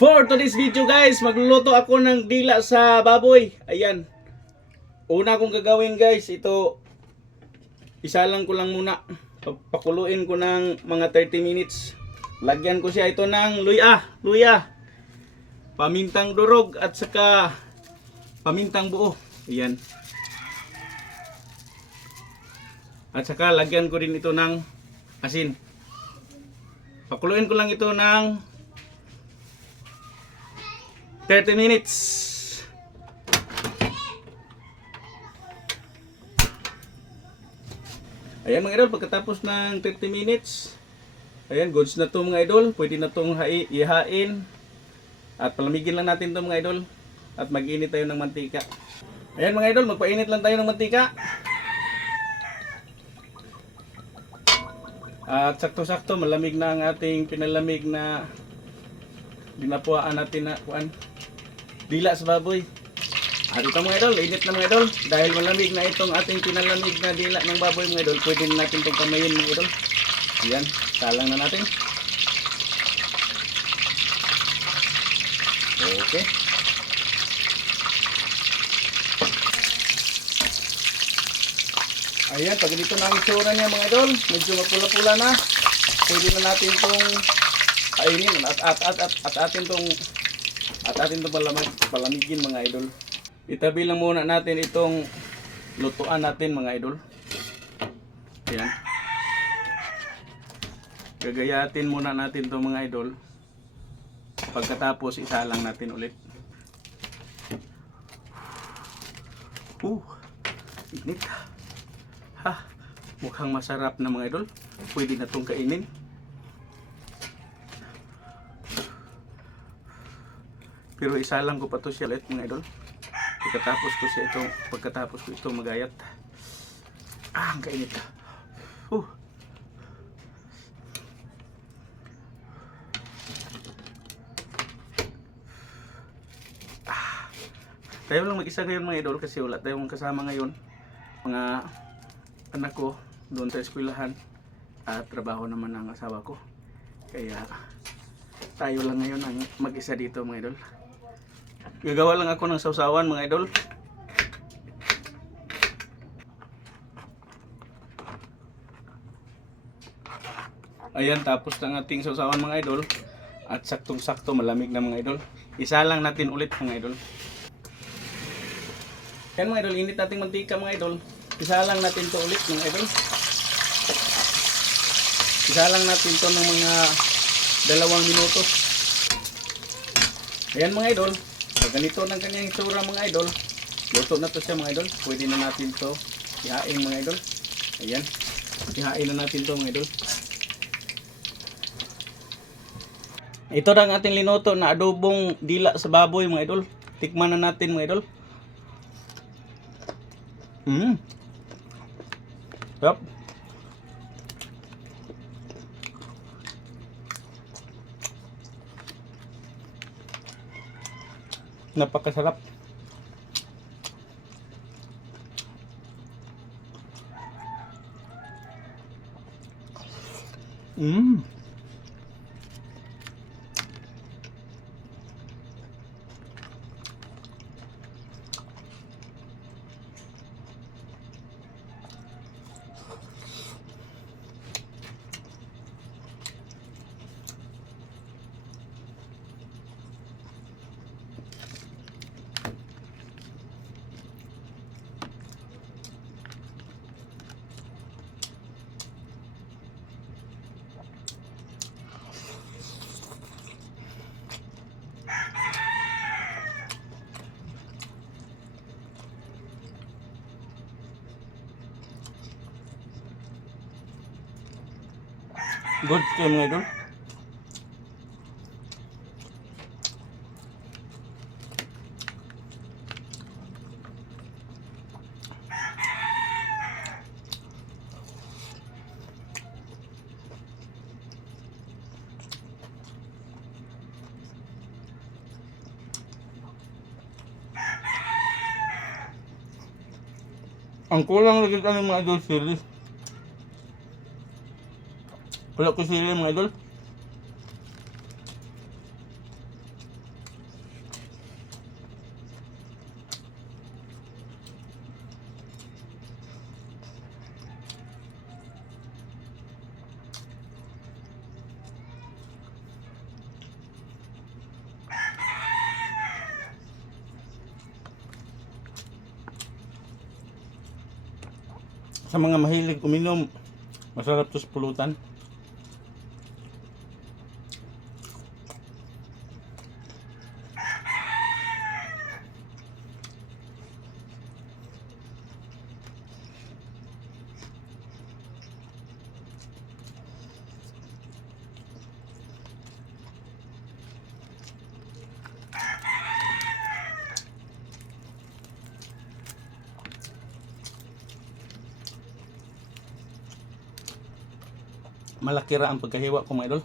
For today's video guys, magluluto ako ng dila sa baboy. Ayan. Una kong gagawin guys, ito isalang ko lang muna. Pakuluin ko ng mga 30 minutes. Lagyan ko siya ito ng luya, pamintang durog at saka pamintang buo. Ayan. At saka lagyan ko rin ito ng asin. Pakuluin ko lang ito ng 30 minutes. Ayan mga idol, pagkatapos ng 30 minutes, ayan, goods na to mga idol. Pwede na itong ihain. At palamigin lang natin to mga idol. At mag-init tayo ng mantika. Ayan mga idol, magpainit lang tayo ng mantika. At sakto-sakto, malamig na ang ating pinalamig na dinapuan natin na dila sa baboy. At ito mga idol, init na mga idol. Dahil malamig na itong ating pinalamig na dila ng baboy mga idol, pwede na natin itong kamayin mga idol. Ayan, salang na natin. Okay. Ayan, pag dito na ang itsura niya mga idol, medyo mapula-pula na. Pwede na natin itong kainin at atin itong palamigin mga idol. Itabi lang muna natin itong lutuan natin mga idol. Ayan. Gagayatin muna natin itong mga idol. Pagkatapos isalang natin ulit. Init. Mukhang masarap na mga idol. Pwede na itong kainin. Pero isalang ko pa to siya ulit mga idol. Pagkatapos ko ito magayat. Ang kainit. Tayo lang mag-isa ngayon mga idol kasi wala tayong kasama ngayon. Mga anak ko doon sa eskwelahan at trabaho naman ang asawa ko. Kaya tayo lang ngayon ang mag-isa dito mga idol. Gagawa lang ako ng sausawan mga idol. Ayan, tapos ng ating sausawan mga idol. At saktong-sakto malamig na mga idol. Isa lang natin ulit mga idol. Ayan mga idol, init nating mantika mga idol. Isa lang natin to ulit mga idol. Isa lang natin to ng mga 2 minuto. Ayan mga idol. So, ganito ng kanyang itsura mga idol. Luto na to siya mga idol. Pwede na natin to ihain mga idol. Ayan. Ihain na natin to mga idol. Ito na ang ating linuto na adobong dila sa baboy mga idol. Tikman na natin mga idol. Yup. Napakasarap. Good kayo mga idol. Ang kulang lagi kami mga idol sili. Wala ko sili mga idol. Sa mga mahilig uminom, masarap to sa pulutan. Malaki ra ang pagkahiwa ko mga idol.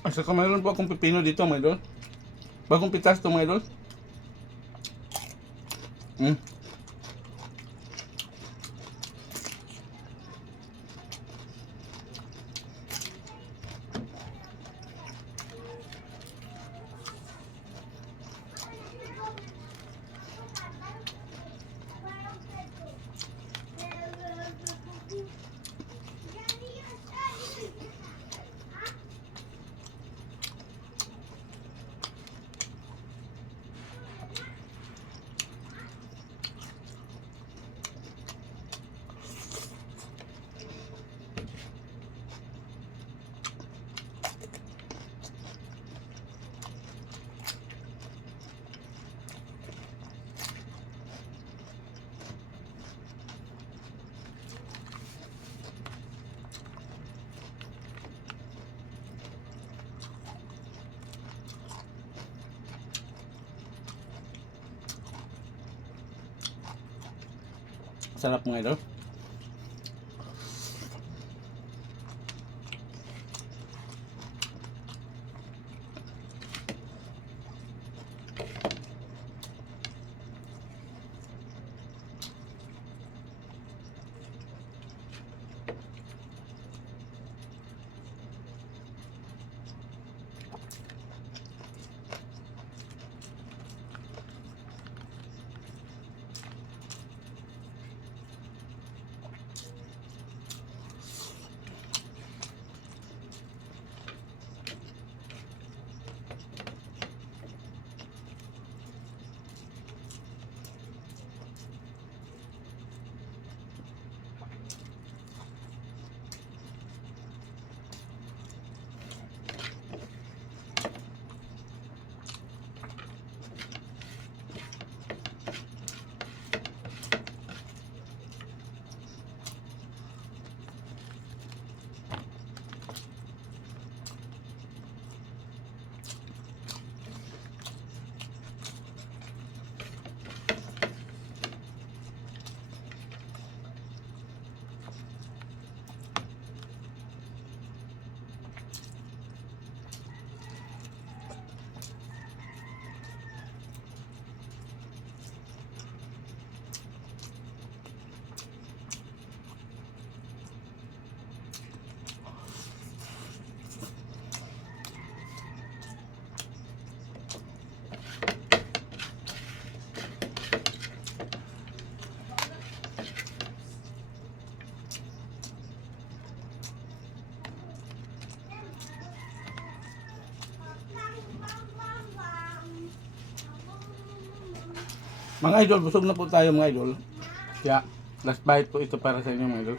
At saka mayroon po akong pipino dito mga idol. Bagong pitas to mga idol. Sarap mga idol. Mga idol, busog na po tayo mga idol. Kaya, last bite po ito para sa inyo mga idol.